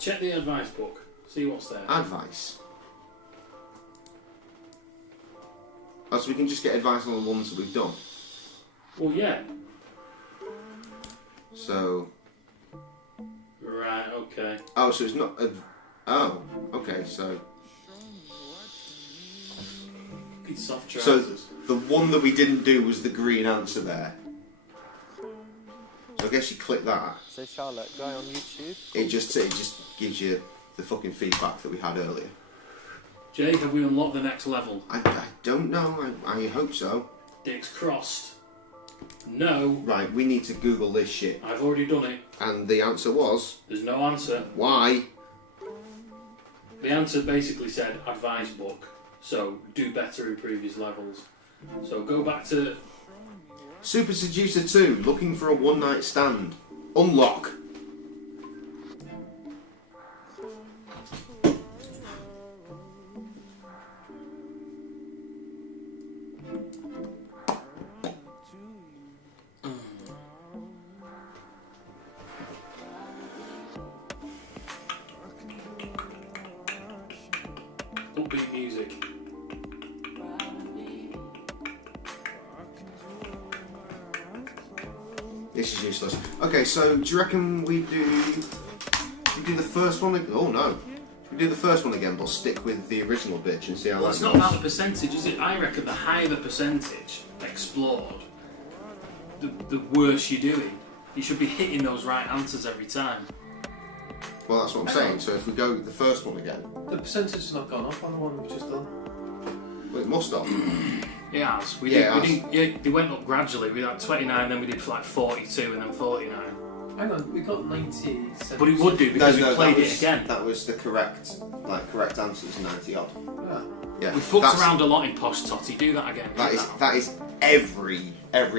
Check the advice book. See what's there. Advice. Oh, so we can just get advice on the ones that we've done. Well, yeah. So. Right. Okay. Oh, so it's not. Oh, okay. So. It's soft So trousers. the one that we didn't do was the green answer there. So I guess you click that. So Charlotte, going on YouTube. It just gives you the fucking feedback that we had earlier. Jay, have we unlocked the next level? I don't know. I hope so. Dicks crossed. No. Right, we need to Google this shit. I've already done it. And the answer was. There's no answer. Why? The answer basically said advice book. So do better in previous levels. So go back to Super Seducer 2, looking for a one-night stand. Unlock. upbeat music. This is useless. Okay, so do you reckon we do the first one? Oh no. We do the first one again, but stick with the original bitch and see how Well, that it's goes. not about the percentage, is it? I reckon the higher the percentage explored, the worse you're doing. You should be hitting those right answers every time. Well, that's what I'm saying. So if we go the first one again, The percentage has not gone up on the one we've just done. well, it must have. It has. They went up gradually. We had 29, then we did like 42, and then 49. Hang on, we got 97. But it would do because we played that it again. That was the correct answers, 90 odd. Yeah. We fucked around a lot in Posh Totty. Do that again. That is every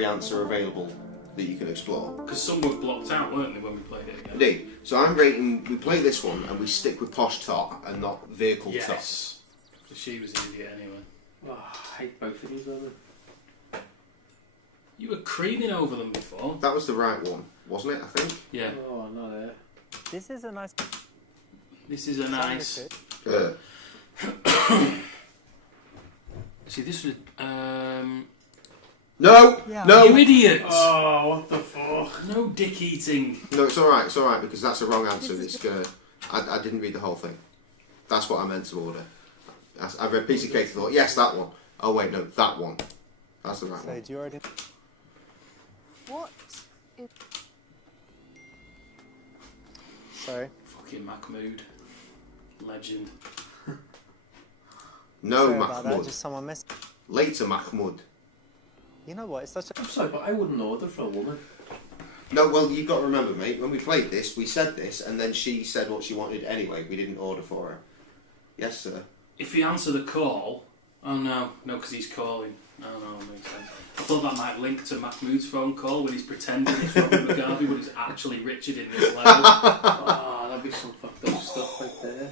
answer available that you can explore. Because some were blocked out, weren't they, when we played it again? Indeed. So I'm rating. We play this one and we stick with Posh Tot and not Vehicle Tot. Yes. So she was an idiot anyway. Oh, I hate both of these women. You were creaming over them before. That was the right one, wasn't it? I think. Yeah. Oh, no, there. This is a nice. This is a nice. See, this was. No, Yeah. no. You idiot! Oh, what the fuck? No dick eating. No, it's all right. It's all right because that's a wrong answer. It's gonna. I didn't read the whole thing. That's what I meant to order. I read piece of cake and thought, yes, that one. Oh wait, no, that one. That's the right So one. do you already? What? Is... Sorry. Fucking Mahmood. Legend. No, Sorry about that. Mahmoud. Just someone missed. Later, Mahmoud. You know what? It's such a. I'm sorry, but I wouldn't order for a woman. No, well, you've got to remember, mate, when we played this, we said this, and then she said what she wanted anyway. We didn't order for her. Yes, sir. If you answer the call... Oh no, because he's calling. Oh no, that makes sense. I thought that might link to Mahmood's phone call when he's pretending it's Robert Mugabe, but it's actually Richard in this level. Oh, that'd be some fucked up stuff right there.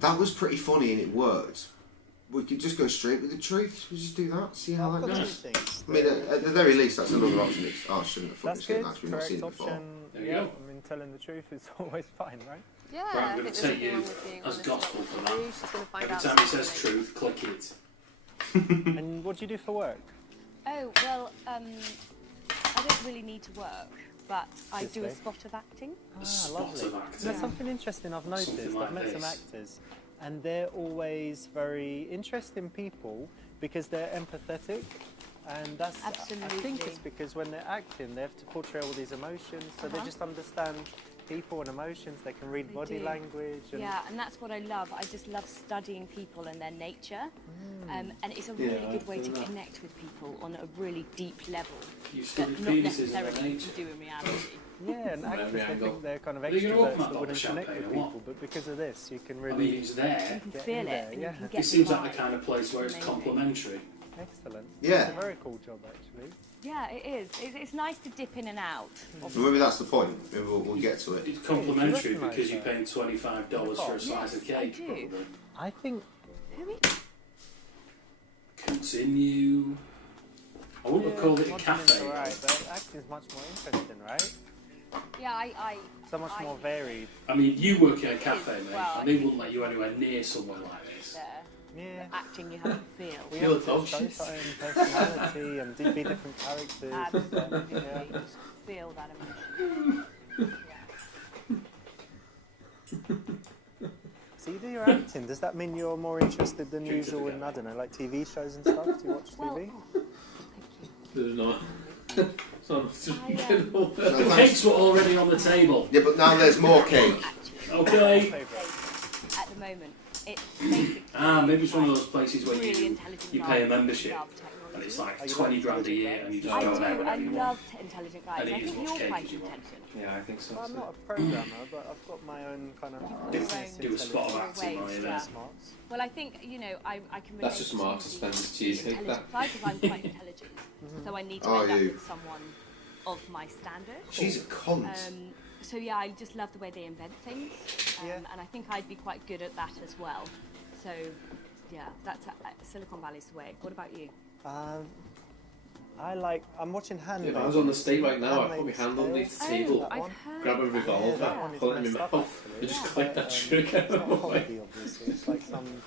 That was pretty funny and it worked. We could just go straight with the truth. We just do that, see how I've that got two goes. things. I mean, at the very least, that's another option. I shouldn't have fucking That's said good. that. We've not Correct seen it before. option. There you Yeah, go. I mean, telling the truth is always fine, right? Yeah, Right, I'm I going think to there's take nothing you wrong with being as honest gospel about for what you that. do. She's going to find Every out time he says something. truth, click it. And what do you do for work? Oh, well, I don't really need to work, but I do a Seriously? spot of acting. A spot lovely. of acting. There's something interesting I've noticed. Something like I've met some this. actors, and they're always very interesting people because they're empathetic, and that's. I think Absolutely. it's because when they're acting, they have to portray all these emotions, so they just understand people and emotions. They can read They body do. language. And Yeah, and that's what I love. I just love studying people and their nature. And it's a Yeah, really good way I to feel that. connect with people on a really deep level You that study not penises and necessarily their you nature. do in reality. Yeah, and From actors, every they angle. think they're kind of Are you gonna open extroverts that that bottle wouldn't of connect with champagne or people, but because of this, you can I really mean, it's there. You can get feel in it there, and yeah. you can get It seems the like the vibe. kind of place where it's Amazing. complimentary. excellent. Yeah. It's a very cool job, actually. Yeah, it is. It's nice to dip in and out. Well, maybe that's the point. Maybe we'll get to it. It's complimentary recognise because you're that. paying $25 for a slice of Yes, I cake, do. probably. I think Who is? Continue. I wouldn't have called it a modeling's cafe. alright, but acting's much more interesting, right? Yeah, I So much more varied. I mean, you work in a cafe, mate, well, and they wouldn't let you anywhere near somewhere like this. there. Yeah. Acting, you have to feel. We You're have to dog show shit. certain personality and be different characters. Absolutely. Yeah. Just feel that emotion. So you do your acting. Does that mean you're more interested than usual in, I don't know, like TV shows and stuff? Do you watch Well, TV? There's not. So I'm just I, getting over. No, The thanks. cakes were already on the table. Yeah, but now there's more cake. Actually, Okay. Favourite? at the moment, it's basically Maybe it's one of those places where really you intelligent pay a guys membership, who love technology. and it's like Are you 20 like grand a year, and you just I go do. there I whenever you want. love intelligent guys. And I eat as think much you're cake quite as you want. intelligent. Yeah, I think so. Well, I'm not a programmer, but I've got my own kind of business Do a spot of intelligence. acting while you're there. Yeah. Smarts. Well, I think, you know, I can relate That's just smart to the spend his cheesecake intelligent that. side because I'm quite intelligent. So I need to Oh, end up you. with someone of my standard. She's a cunt. So yeah, I just love the way they invent things, Yeah. and I think I'd be quite good at that as well. So yeah, that's Silicon Valley's the way. What about you? I'm watching Handmaid's. If I was on the state right now, I'd put my Handmaid's hand Tale. underneath the Oh, table, I've one. heard. grab a that. revolver, that one is pull it in messed my up, mouth, actually. and just Yeah. click that It's sugar not a away. comedy, obviously. It's like some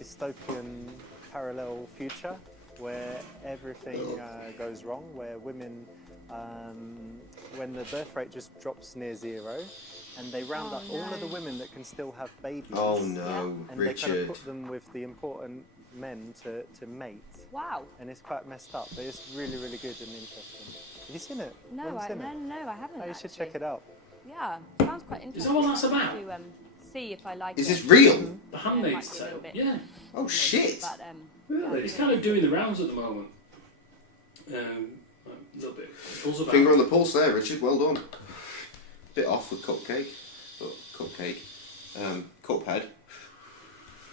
dystopian parallel future where everything goes wrong, where women, when the birth rate just drops near zero, and they round up all of the women that can still have babies. Oh no, and they kind of Richard. put them with the important men to mate. Wow. And it's quite messed up, but it's really, really good and interesting. Have you seen it? No, You haven't seen it? no, I haven't. Oh, you should check actually. it out. Yeah, sounds quite interesting. that what that's about? To see if I like Is it. this real? The Yeah, it might Handmaid's be a little Tale. bit. Yeah. Oh shit. But, Really? It's kind of doing the rounds at the moment. A little bit buzz about. Finger on the pulse there, Richard. Well done. Bit off with cupcake, but cupcake. Cuphead.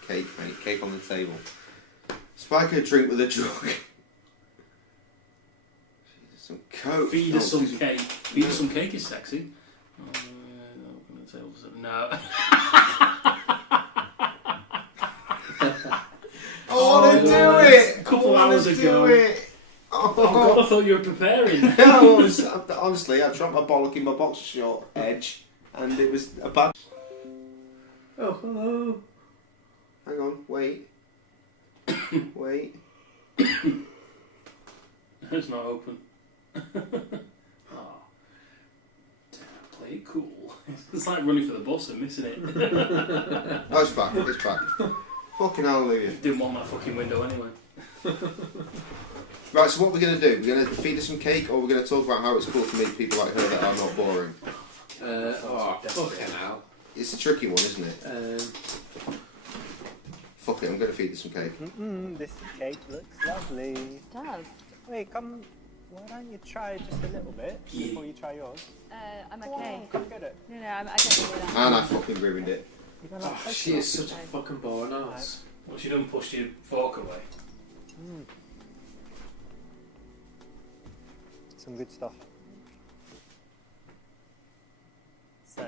Cake, mate. Cake on the table. Spike a drink with a drug. Some coke. Feed us Oh, some cake. Feed us some cake is sexy. No. I want to do it. A couple I wanna hours do ago. it. Oh God, I thought you were preparing. No, honestly, I dropped my bollock in my boxer short edge, and it was a bad. Oh, hello. Hang on, wait. Wait. It's not open. Oh. Damn, play it cool. It's like running for the bus and missing it. Oh, it's back. It's back. Fucking hallelujah. Didn't want my fucking window anyway. Right, so what we're going to do? We're going to feed her some cake, or we're going to talk about how it's cool to meet people like her that are not boring. Fucking hell. It's a tricky one, isn't it? Fuck it, I'm going to feed her some cake. This cake looks lovely. It does. Wait, come. Why don't you try just a little bit before you try yours? I'm okay. Come get it. No, I don't do that. And I fucking ruined it. You don't like Oh, cake she or is not? such a fucking boring ass. What you done? Pushed your fork away. Some good stuff. So,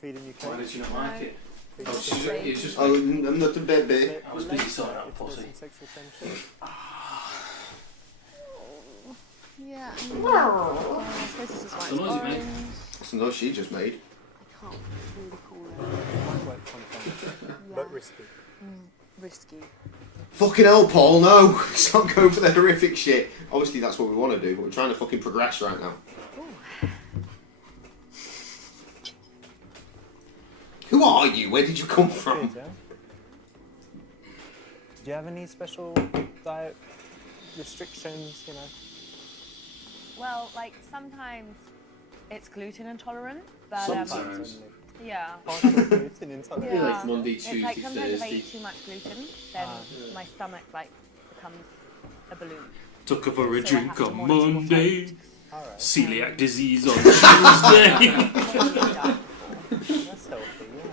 feeding you cake. Why did you not like it? feeding Oh, you cake. it's just Oh, like, I'm not a baby. If I was you busy like sorting it, out if pussy. there's some sexual tension. Yeah, I suppose this is why It's the noise you make. That's the noise she just made. I can't really call it. Might work sometimes, but risky. Risky. Fucking hell, Paul, no! Let's not go for the horrific shit. Obviously, that's what we want to do, but we're trying to fucking progress right now. Who are you? Where did you come from? Good, yeah? Do you have any special diet restrictions, you know? Well, like sometimes it's gluten intolerant, but Sometimes. Only. yeah. Partial gluten intolerance. Yeah. like Monday, It's Tuesday, like sometimes if I Thursday. eat too much gluten, then my stomach like becomes a balloon. Took her for a So I drink have to on monitor what I Monday. eat. Alright, Celiac disease on Tuesday. that's healthy, yeah.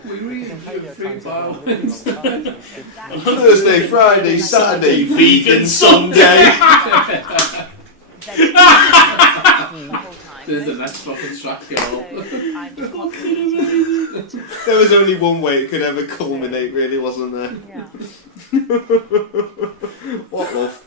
We really Because in do paleo free times, bar everyone lives a long time, so it's good. Exactly. Thursday, Friday, Saturday, vegan Sunday. Then the whole time. There's the next fucking track, So y'all. I'm just constantly eating. There was only one way it could ever culminate, really, wasn't there? Yeah. What love?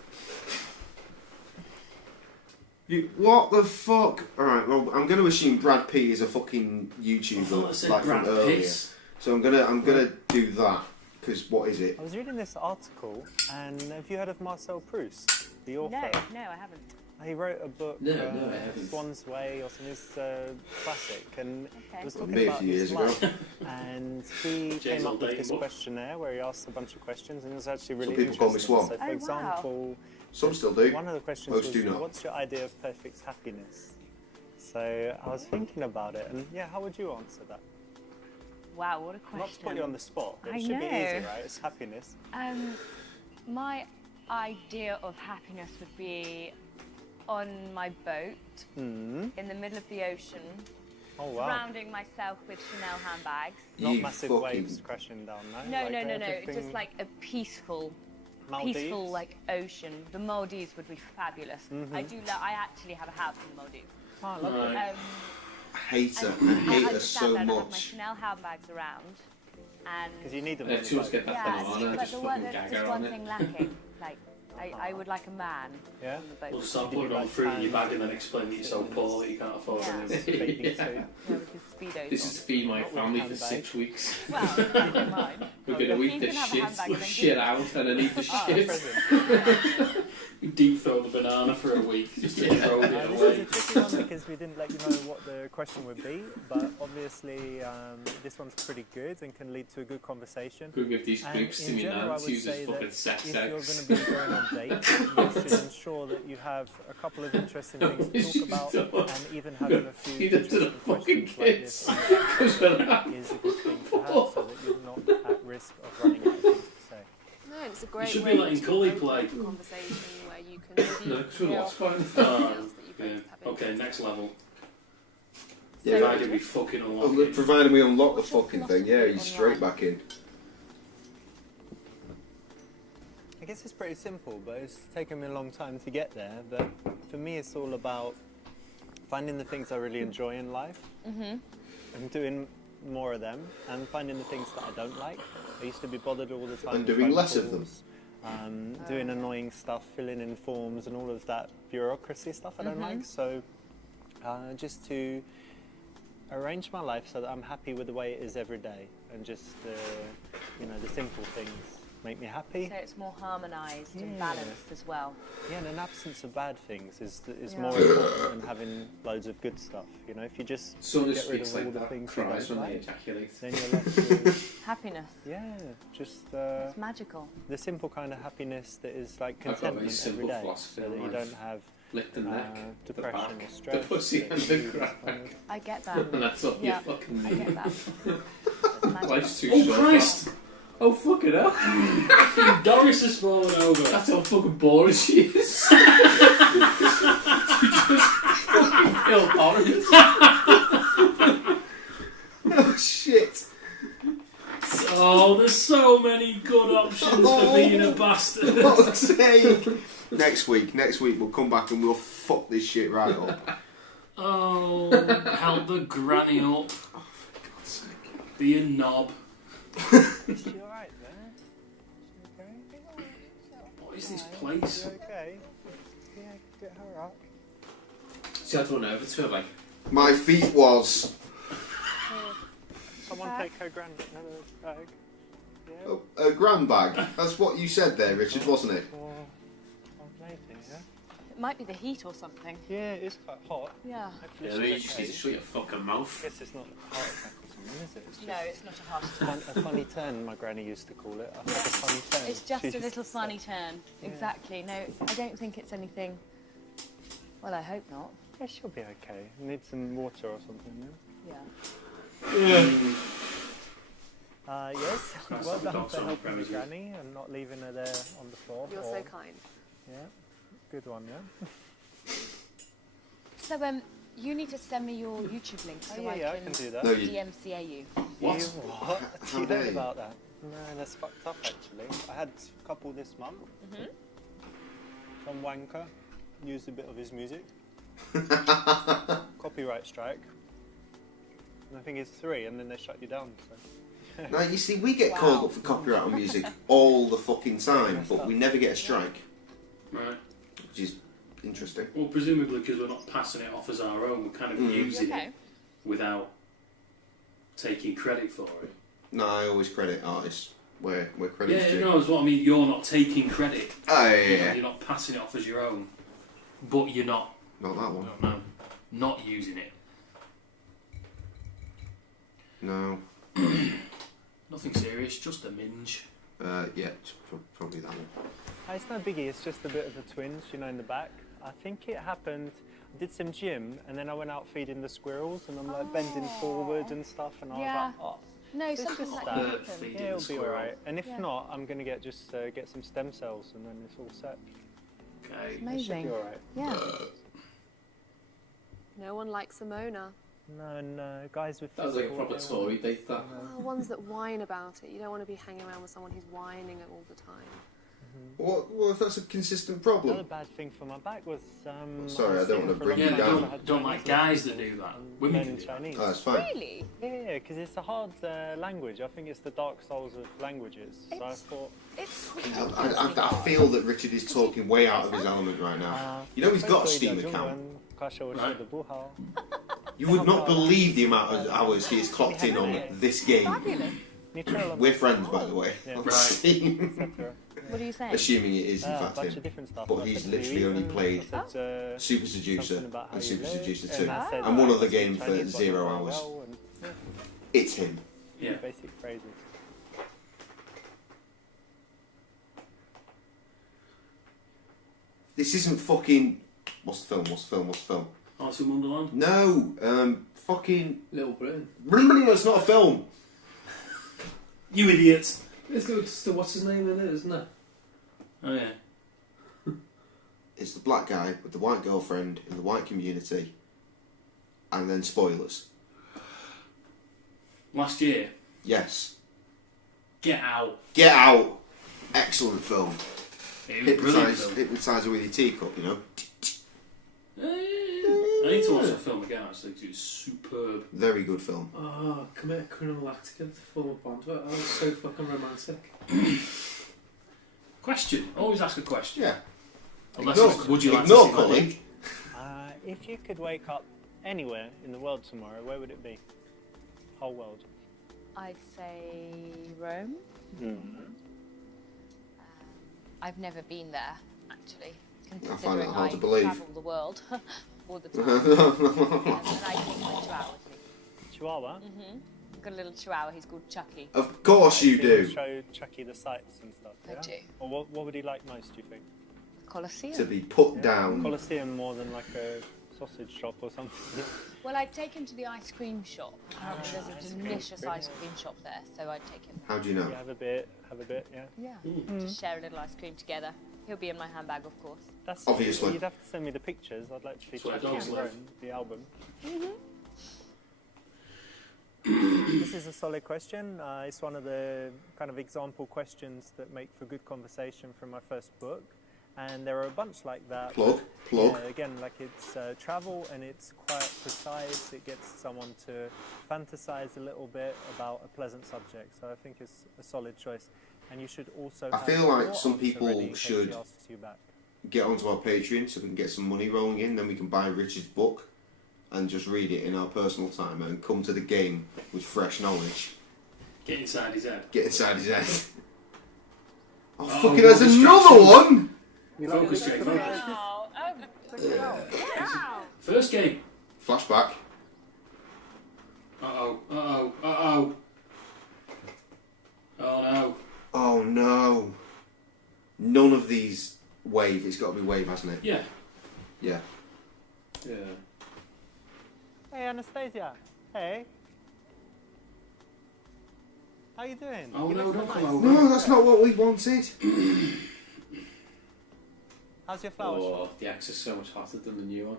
What the fuck? Alright, well, I'm going to assume Brad P is a fucking I thought I YouTuber, said like Brad from earlier. Piss. So I'm gonna do that, because what is it? I was reading this article, and have you heard of Marcel Proust, the author? No, I haven't. He wrote a book, No, I haven't. Swan's Way, or something. It's a classic, and Okay. it was Me talking a about few his years ago. life. And he Jay's came up old with dating this book. questionnaire where he asked a bunch of questions, and it was actually really people call me interesting. Swan. So, for Oh, wow. example, Some still do. one of the questions Most was, do not. what's your idea of perfect happiness? So I was thinking about it, and yeah, how would you answer that? Wow, what a question. Not to put you on the spot, but I it should be easy, know. right? It's happiness. My idea of happiness would be on my boat Mm. in the middle of the ocean, Oh wow. surrounding myself with Chanel handbags. Not You massive fucking- waves crashing down, no? No, Like no, no, no. everything- Just like a peaceful, Maldives? like ocean. The Maldives would be fabulous. I do. I actually have a house in the Maldives. Oh, lovely. Right. I hate her. And I hate I her just so stand there and I have my much. Chanel handbags around, and Because you need them. Yeah, on the she must boat. get that yeah, banana, but just the fucking there's gag just her one on thing it. lacking. Like, I would like a man Yeah? on the boat. We'll start Did putting you on like fruit in your bag pans? and then explain that you're so poor that you can't afford Yeah. anything. Bathing Yeah. suit. Yeah, with his speedos This on. is to feed my Not with family for handbag. 6 weeks. Well, I don't mind. We're Oh, gonna yeah. eat You the can have a shit, handbag and then shit give- out and then eat the Ah, shit. present. You deep throw the banana for a week just to throw it This is away. a tricky one because we didn't let you know what the question would be, but obviously this one's pretty good and can lead to a good conversation. Could give these And groups to in me general, now I to would use as say fucking that sex if you're acts. going to be going on dates, you should ensure that you have a couple of interesting things to talk about, and even having a few Feed it to the interesting fucking questions like kids. this in the Because we're not- background is a good thing to have, so that you're not at risk of running out of things to say. No, it's a great should be way letting to Cully open play. up a conversation where you can maybe No, 'cause we're feel lost, fine. feels Uh, that you both Yeah. have Okay, interest next in. level. Yeah. Provided we fucking unlock Oh, it. provided we unlock the What's your fucking thing, yeah, philosophy he's on straight life? back in. I guess it's pretty simple, but it's taken me a long time to get there. But for me, it's all about finding the things I really enjoy in life and doing more of them, and finding the things that I don't like. I used to be bothered all the time. And with doing phone less of them. calls, doing annoying stuff, filling in forms, and all of that bureaucracy stuff I don't like. So just to arrange my life so that I'm happy with the way it is every day, and just the simple things make me happy. So it's more harmonised and Yeah. balanced as well. Yeah, and an absence of bad things is Yeah. more important than having loads of good stuff. You know, if you just Someone who get rid speaks of all like the that things you cries don't when they like, ejaculate. then you're left with Happiness. just It's magical. the simple kind of happiness that is like I've got a very contentment every simple day, philosophy so in that you life. don't have Lick the neck, the depression back, or the stress. pussy that and you the just crack. kind of- I get that. And that's all Yeah, you fucking I need. get that. It's magical. Life's too Oh short. Christ! Oh fucking hell! Fucking Doris has fallen over. That's how fucking boring she is. She just fucking killed Boris. Oh shit! Oh, there's so many good options for being a bastard. Fuck's sake! Next week we'll come back and we'll fuck this shit right up. Oh, help the granny up. Oh, for God's sake. Be a knob. Is she alright there? Is she okay? What is this place? Is she okay? Yeah, get her up. She had to run over to her like, My feet was. Someone take her bag. Yeah. Oh, a grand bag. That's what you said there, Richard, wasn't it? Or maybe, yeah. It might be the heat or something. Yeah, it is quite hot. Yeah. Hopefully yeah, you she's just okay. need to shut your fucking I mouth. guess it's not a heart attack or something, is it? It's No, it's not a heart attack. a funny turn, my granny used to call it. I had a funny turn. It's just She a used little to say. funny turn. Yeah. Exactly. No, I don't think it's anything. Well, I hope not. Yeah, she'll be okay. Need some water or something, yeah? Yeah. Yes, That's well what done dogs for are on helping the premises. granny and not leaving her there on the floor. You're or- so kind. Yeah, good one, yeah? So, you need to send me your YouTube link so Oh, yeah, I can do that. No, you. DMCA you. What? You what? How You dare heard you? about that? No, that's fucked up actually. I had a couple this month. Some wanker used a bit of his music. Copyright strike. And I think it's 3 and then they shut you down. So. Now, you see, we get Wow. called up for copyright on music all the fucking time, but we never get a strike, Right. which is interesting. Well, presumably because we're not passing it off as our own, we're kind of using Okay. it without taking credit for it. No, I always credit artists where credit's Yeah, due. no, that's what I mean. You're not taking credit. Oh, You're not passing it off as your own. But you're not. Not that one. No. Not using it. No. Nothing serious, just a minge. Yeah, probably that one. It's no biggie, it's just a bit of a twinge, you know, in the back. I think it happened, I did some gym, and then I went out feeding the squirrels, and I'm like bending forward and stuff, and I Yeah. was like, oh, No, It's something just like that. that. happen. Feeding yeah, it'll the be squirrel. alright. And if Yeah. not, I'm going to get get some stem cells, and then it's all set. Okay. It should Amazing. be alright. Yeah. No one likes a moaner. No, guys with That was like a physical proper ailments. Tory date, that. Oh, ones that whine about it. You don't want to be hanging around with someone who's whining all the time. What if that's a consistent Another problem? bad thing for my back was. Sorry, I don't want to bring Yeah, you down. don't like guys that do that. Women Learning can do that. Chinese. Oh, that's fine. Really? Yeah, because it's a hard language. I think it's the dark souls of languages. So I thought. It's I feel that Richard is talking way out of his element right now. You know he's got a Steam account. You would not believe the amount of hours he has clocked in on this game. fabulous. We're friends, by the way. Yeah. On Right. Steam. What are you saying? Assuming it is in A fact bunch him. of different stuff. But I he's said, literally "Do you only even?" played I said, Super Seducer something about how and you Super live, Seducer and 2. I said, And one "I other speak game for Chinese, but 0 not hours. well," and, yeah, It's him. Yeah. basic phrases. This isn't fucking... What's the film? Alice in Wonderland? No, fucking... Little Britain. It's not a film. You idiot! It's the what's his name in it, isn't it? Oh yeah. It's the black guy with the white girlfriend in the white community. And then spoilers. Last year. Yes. Get out. Get Out. Excellent film. It was a brilliant film. Hypnotise her with your teacup, you know. I need to watch that film again actually because it's superb. Very good film. Oh, commit criminal act against the former bond. That was so fucking romantic. Question. Always ask a question. Yeah. Unless it's, would you like to ignore see my colleague. dick? If you could wake up anywhere in the world tomorrow, where would it be? Whole world. I'd say Rome. I've never been there, actually. I find that Considering hard I to believe. travel the world all the time. And I take my chihuahua with me. Chihuahua? I've got a little chihuahua, he's called Chucky. Of course you So do. Show Chucky the sights and stuff. I Yeah? do. Or what would he like most, do you think? Colosseum. To be put down. Colosseum more than like a sausage shop or something. Well, I'd take him to the ice cream shop. Apparently there's a ice cream. delicious ice cream shop there, so I'd take him. How do you know? Yeah, have a bit, yeah. Yeah, just share a little ice cream together. He'll be in my handbag, of course. That's Obviously. You'd have to send me the pictures. I'd like to see That's where Chucky dogs and live. Rome, the album. This is a solid question. It's one of the kind of example questions that make for good conversation from my first book. And there are a bunch like that. Plug. Yeah, again, like it's travel and it's quite precise. It gets someone to fantasize a little bit about a pleasant subject. So I think it's a solid choice. And you should also. I have feel like your some answer people ready in case he should- asks you back. Get onto our Patreon so we can get some money rolling in. Then we can buy Richard's book and just read it in our personal time and come to the game with fresh knowledge. Get inside his head. Get inside his head. Oh, Oh, fucking, more there's another one! Focus, Jay, focus. Oh, First game. Flashback. Uh-oh. Oh no. Oh no. None of these wave. It's got to be wave, hasn't it? Yeah. Yeah. Yeah. Hey, Anastasia. Hey. How you doing? Oh You no, look so don't come nice. over. No, that's not what we wanted. How's your flower shop? Oh, the X is so much hotter than the new one.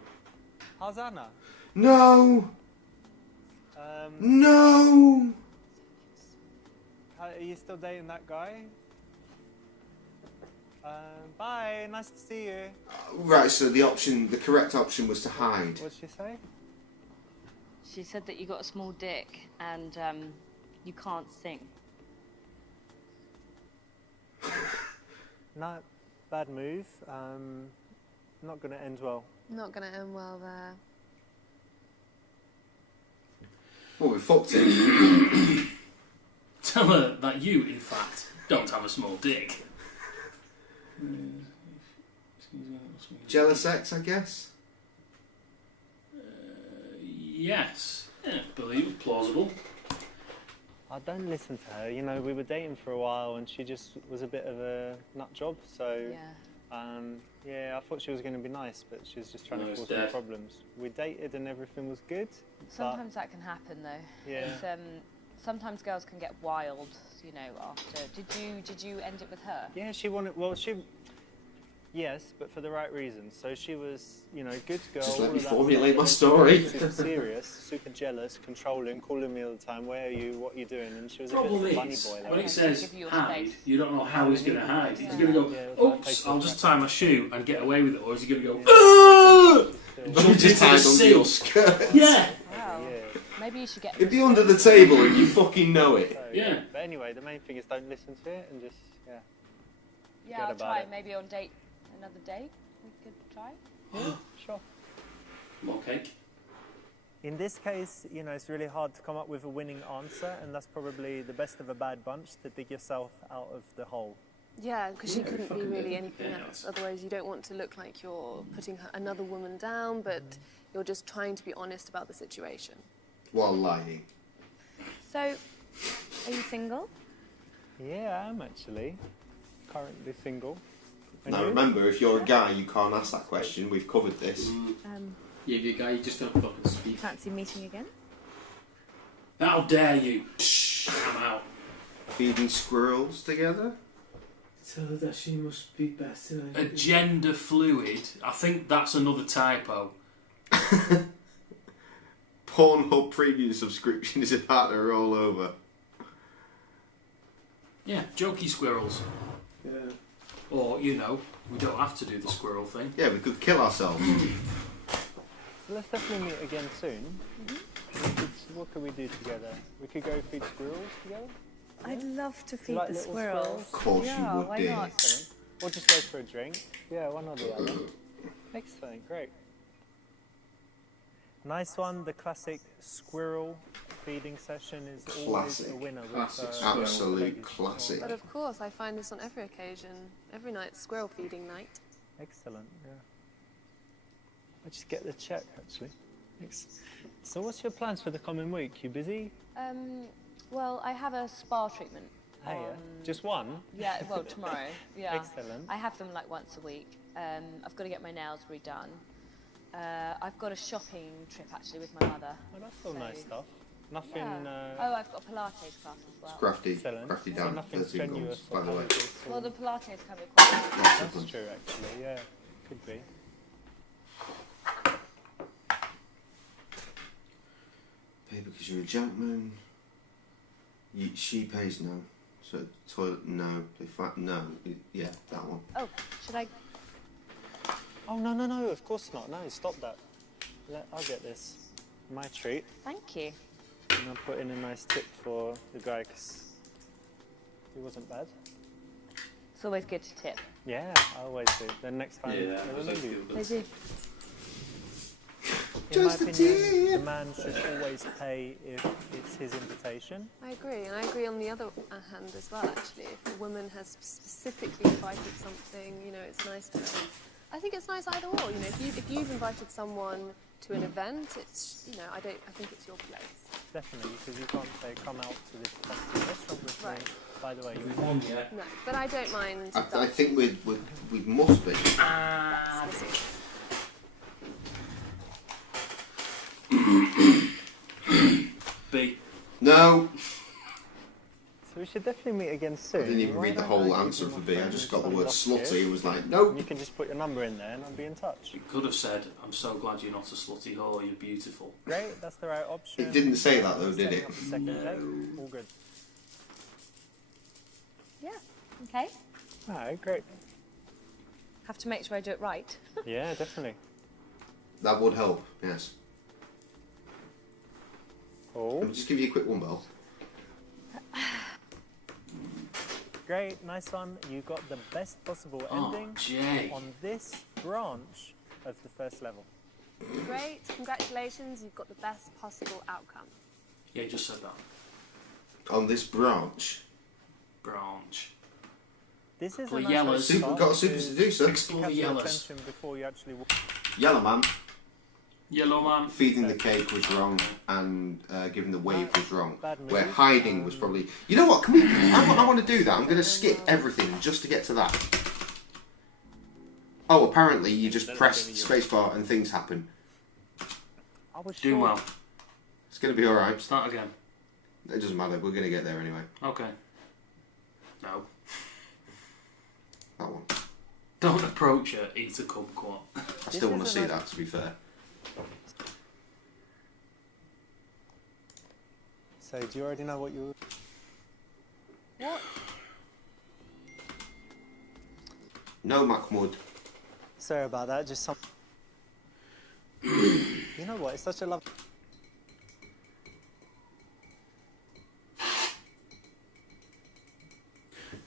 How's Anna? No. No. Are you still dating that guy? Bye. Nice to see you. Right. So the correct option was to hide. What'd she say? She said that you got a small dick and you can't sing. Not bad move. not going to end well. Not going to end well there. Well, we fucked it. Tell her that you, in fact, don't have a small dick. Jealous ex, I guess. Yes. Yeah, believe plausible. I don't listen to her. You know, we were dating for a while and she just was a bit of a nut job. So, Yeah. I thought she was going to be nice, but she was just trying No, to it's cause me dead. problems. We dated and everything was good. Sometimes that can happen though. Yeah. It's, sometimes girls can get wild, you know, after. Did you end it with her? Yeah, yes, but for the right reasons. So she was, you know, good girl. Just let all me of that formulate my stuff. story. Super serious, super jealous, controlling, calling me all the time. Where are you? What are you doing? And she was Problem a bit of a bunny is, boy. when Like it says Give you your hide, space. you don't know how he's going to hide. Is he going to go, Yeah, it was like oops, Facebook I'll just tie my shoe and get away with it, or is he going to go, Yeah. "Ah!" that. Jump You into just the hide under sea. your skirt. Yeah. Wow. Yeah. Maybe you should get. It'd be under the table and you fucking know it. So, Yeah. But anyway, the main thing is don't listen to it and just, Yeah, forget I'll about try it. maybe on another date. We could try. sure. More cake. In this case, you know, it's really hard to come up with a winning answer, and that's probably the best of a bad bunch to dig yourself out of the hole. Yeah, because she Yeah, couldn't be fucking really did. anything Yeah. else. Otherwise, you don't want to look like you're putting another woman down, but you're just trying to be honest about the situation. While lying. So, are you single? Yeah, I am actually currently single. And Now you? remember, if you're a guy, you can't ask that question. We've covered this. Yeah, if you're a guy, you just don't fucking speak. Fancy meeting again? How dare you? Shh, I'm out. Feeding squirrels together? Tell her that she must be better. A gender fluid. I think that's another typo. Pornhub premium subscription is about to roll over. Yeah, jokey squirrels. Yeah. Or, you know, we don't have to do the squirrel thing. Yeah, we could kill ourselves. So let's definitely meet again soon. What could we do together? We could go feed squirrels together? I'd love to feed like the little squirrels. Of course Yeah, you would, why dear. not? Excellent. Or just go for a drink. Yeah, one or the other. Excellent, great. Nice one. The classic squirrel feeding session is always Classic. a winner. With, Classic squirrel. Absolute ladies. classic. But of course, I find this on every occasion. Every night, squirrel feeding night. Excellent, yeah. I just get the check, actually. Thanks. So what's your plans for the coming week? You busy? Well, I have a spa treatment. Hey, on- just one? Yeah, well, tomorrow. Yeah. Excellent. I have them like once a week. I've got to get my nails redone. I've got a shopping trip actually with my mother. Well, that's all So- nice stuff. Nothing, Yeah. Oh, I've got a Pilates class as well. It's crafty. excellent. Crafty So down. nothing 13 strenuous guns, by or the way. hazardous or- Well, the Pilates can be quite. Lots of That's them. true, actually, yeah. Could be. Pay because you're a gentleman. She pays no. So toilet no. They fight no. Yeah, that one. Oh, should I? Oh, no, of course not. No, stop that. I'll get this. My treat. Thank you. And I'll put in a nice tip for the guy because he wasn't bad. It's always good to tip. Yeah, I always do. Then next time, Yeah, they'll remember you. They do. In my Just a opinion, the tip. man should always pay if it's his invitation. I agree, and I agree on the other hand as well, actually. If a woman has specifically invited something, you know, it's nice to... I think it's nice either or, you know, if you've invited someone to an event, it's, you know, I think it's your place. Definitely, because you can't say, come out to this fancy restaurant with Right. me. By the way, you We've won yet. No, but I don't mind I think we must be. B. No. So we should definitely meet again soon. I didn't even Why read the don't whole I give answer you for my B. I phone just got the and word unlock slutty. it? It was like, And nope. you can just put your number in there and I'll be in touch. You could have said, I'm so glad you're not a slutty whore, you're beautiful. Great, that's the right option. It didn't say that though, did Setting it? up a second date. All good. Yeah. Okay. Alright, great. Have to make sure I do it right. Yeah, definitely. That would help, yes. Oh, I'll just give you a quick one, Belle. Great, nice one. You got the best possible Oh, ending Jay. on this branch of the first level. Great, congratulations, you've got the best possible outcome. Yeah, you just said that. On this branch. Branch. This is Couple a of nice yellows. way to Super, start got a super because seducer. you Explore have the your yellows. attention before you actually walk. Yellow man. Yellow man. Feeding the cake was wrong, and giving the wave was wrong. Bad move. Where hiding was probably. You know what? Can we? I want to do that. I'm going to skip everything just to get to that. Oh, apparently you just press spacebar and things happen. I was Doing sure. well. It's going to be all right. Start again. It doesn't matter. We're going to get there anyway. Okay. No. That one. Don't approach her. Eat a kumquat. I still want to see that. To be fair. So, do you already know what you? What? No Mahmoud. Sorry about that. Just some. You know what? It's such a love.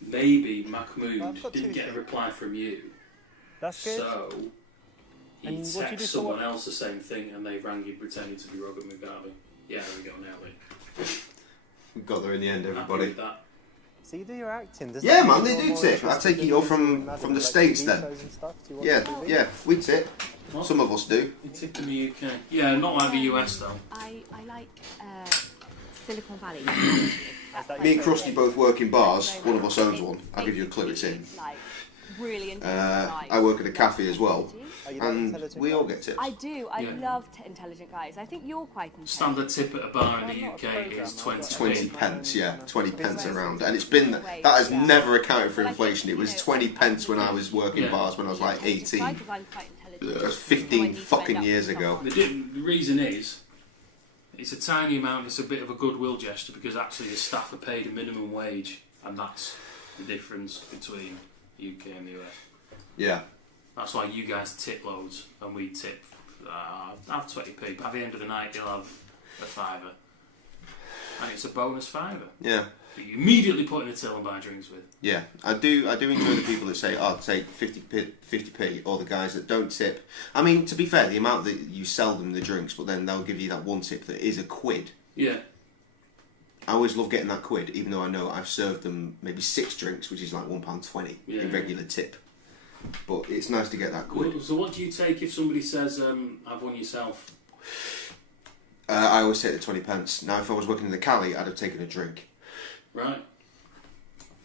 Maybe Mahmood I've got didn't two get a things. reply from you. That's good. So he And what do you do texted for someone what? else the same thing and they rang you pretending to be Robert Mugabe. Yeah, there we go, nailed it. We got there in the end, Happy everybody. with that. So you do your acting. Does Yeah, that man, mean they you're do more tip. I interested take it in you're doing from other, the like, States TV then. shows and stuff? Do you watch Yeah, TV? yeah, we tip. What? Some of us do. You tipped in the UK. Yeah, not like the US though. I like Silicon Valley. actually. That's my Me and Krusty favourite. both work in bars. Very One of well. us owns It one. I'll give you a clue. It's in. Like, really I work at a cafe as well, Are you that and intelligent we guy? all get tips. I do. I Yeah. love intelligent guys. I think you're quite intelligent. Standard tip at a bar in I'm the not a UK programmer, is I've 20 got 20 p. pence, yeah, 20 pence Business. around, and it's been that has never accounted for inflation. It was 20 pence when I was working bars when I was like 18. Because I'm quite intelligent. That's So I 15 need to end fucking up years with ago. someone. The reason is, it's a tiny amount, it's a bit of a goodwill gesture because actually the staff are paid a minimum wage and that's the difference between UK and the US. Yeah, That's why you guys tip loads and we tip, have 20p, but at the end of the night you'll have a fiver. And it's a bonus fiver. yeah, That you immediately put in a till and buy drinks with. yeah. I do enjoy the people that say, "Oh, take 50p," or the guys that don't tip. I mean, to be fair, the amount that you sell them the drinks, but then they'll give you that one tip that is a quid. Yeah. I always love getting that quid, even though I know I've served them maybe 6 drinks, which is like £1.20 Yeah. in regular tip. But it's nice to get that quid. So what do you take if somebody says, have one yourself? I always take the 20 pence. Now, if I was working in the Cali, I'd have taken a drink. Right.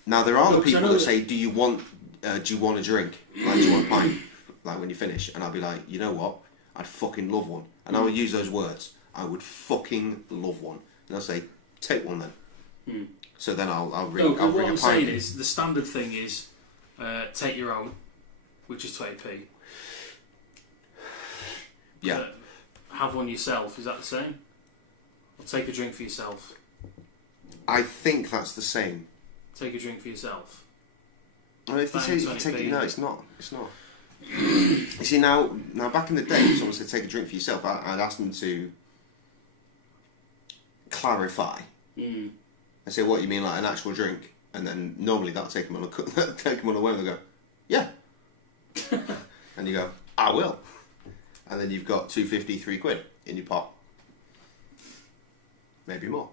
Now, there are No, the 'cause I people know that that- say, do you want a drink? Like, do you want a pint? Like, when you finish. And I'll be like, you know what? I'd fucking love one. And I would use those words. I would fucking love one. And I'll say, take one then. Hmm. So then I'll No, ring because what a I'm pint. saying is, the standard thing is, take your own, which is 20p. Yeah. Have one yourself, is that the same? Or take a drink for yourself. I think that's the same. Take a drink for yourself. Well, if they say Fine, you can take 20p. it, no, it's not. It's not. You see, now back in the day, if someone said take a drink for yourself, I'd ask them to clarify. Mm. I say, what, you mean like an actual drink? And then normally that'll take them on a whim. They'll go, yeah. And you go, I will. And then you've got 250, £3 in your pot. Maybe more.